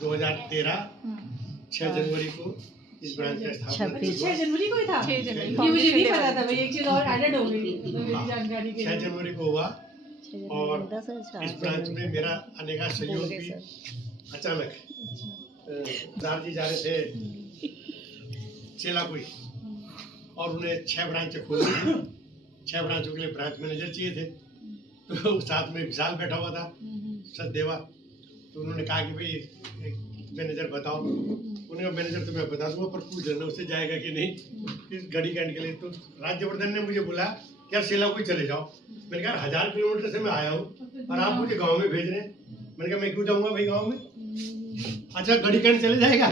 2013 6 जनवरी को इस ब्रांच का स्थापना 6 जनवरी को ही था। 6 जनवरी ये मुझे नहीं पता था भाई, एक चीज और एडेड हो गई तो मेरी जानकारी के लिए। 6 जनवरी को हुआ और इस ब्रांच में मेरा आने का सहयोग भी अचानक सरदार जी जा रहे थे चेलापुई और उन्हें 6 ब्रांचें खोलनी थी। 6 ब्रांचों के लिए ब्रांच मैनेजर चाहिए थे, तो साथ में विशाल बैठा हुआ था सचदेवा। तो उन्होंने कहा कि भाई एक मैनेजर बताओ। उन्होंने कहा मैनेजर तो मैं बता दूंगा पर पूछ लेना उससे जाएगा कि नहीं इस घड़ी कैंट के लिए। तो राज्यवर्धन ने मुझे बोला कि आप सेलापुई चले जाओ। मैंने कहा 1000 किलोमीटर से मैं आया हूँ और आप मुझे गाँव में भेज रहे हैं। मैंने कहा मैं क्यों जाऊँगा भाई गाँव में। अच्छा घड़ी कैंट चले जाएगा।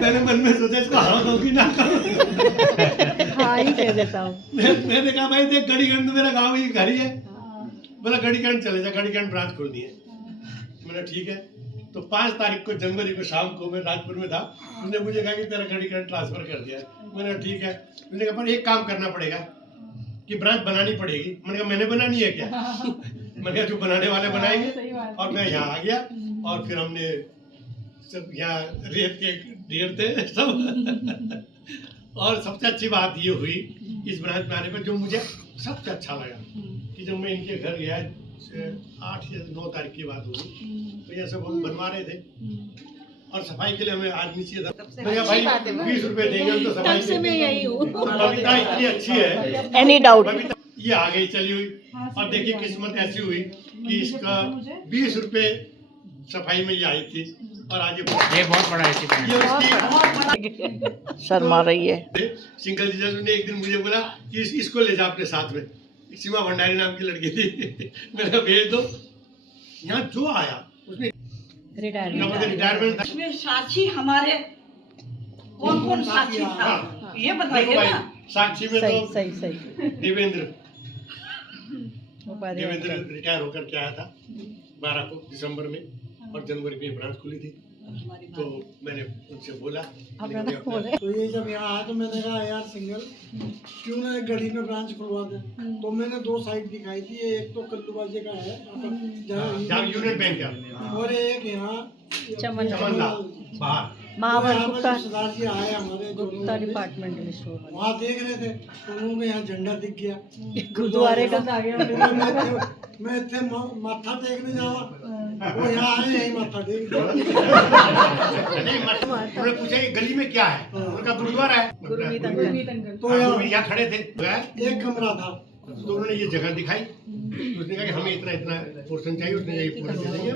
मैंने मन में सोचा इसको हाँ कि ना हाँ ही कह देता हूँ। मैंने कहा भाई देख घड़ी कैंट तो मेरा गाँव ही घर ही है। बोला घड़ी कैंट चले जा, घड़ी कैंट ब्रांच खोलनी है। मैंने ठीक है। तो 5 तारीख को जनवरी को शाम को मैं राजपुर में था। उसने मुझे कहा कि तेरा घड़ी कैंट ट्रांसफर कर दिया है। मैंने कहा ठीक है। उसने कहा पर एक काम करना पड़ेगा कि ब्रांच बनानी पड़ेगी। मैंने कहा मैंने बनानी है क्या। मैंने कहा जो बनाने वाले बनाएंगे। और मैं यहाँ आ गया और फिर हमने सब यहाँ रेत के ढेर थे सब। और सबसे अच्छी बात ये हुई इस ब्रांच में आने पर, जो मुझे सबसे अच्छा लगा कि जब मैं इनके घर गया 8 या 9 तारीख की बात होगी, तो ये सब हम बनवा रहे थे और सफाई के लिए हमें आदमी चाहिए था। तो भाई 20 रुपए देंगे तो सफाई से मैं यही हूँ। बबीता इतनी अच्छी है, एनी डाउट। ये आ गई चली हुई और देखिए किस्मत ऐसी हुई कि इसका 20 रुपए सफाई में ये आई थी और आज ये बहुत बड़ा है। शर्मा रही है। सिंगल जीजस ने एक दिन मुझे बोला कि इसको ले जा अपने साथ में। सीमा भंडारी नाम की लड़की थी। मैंने भेज दो। यहाँ जो आया उसने रिटायरमेंट इसमें साक्षी हमारे कौन साक्षी था ये बताइए ना। साक्षी में तो सही देवेंद्र रिटायर होकर के आया था 12 को दिसंबर में और जनवरी में ब्रांच खुली थी। तो मैंने उनसे बोला तो ये जब यहाँ आया तो मैंने कहा यार सिंगल क्यों ना एक गढ़ी में ब्रांच खुलवा दे। तो मैंने 2 साइट दिखाई थी, एक तो कल्लूबाजी का है जहाँ यूनियन बैंक है और एक यहाँ चमनला बाहर सरदार जी आए हमारे गुप्ता डिपार्टमेंटल स्टोर वहाँ देख रहे थे तो उनको यहाँ झंडा दिख गया गुरुद्वारे का। मैं इतने माथा टेकने जावा वो यहाँ आए यही माथा टेक। उन्होंने पूछा कि गली में क्या है, उनका गुरुद्वारा है। तो यहाँ खड़े थे, एक कमरा था तो उन्होंने ये जगह दिखाई। उसने कहा कि हमें इतना पोर्शन चाहिए, उसने ये पूरा दे देंगे।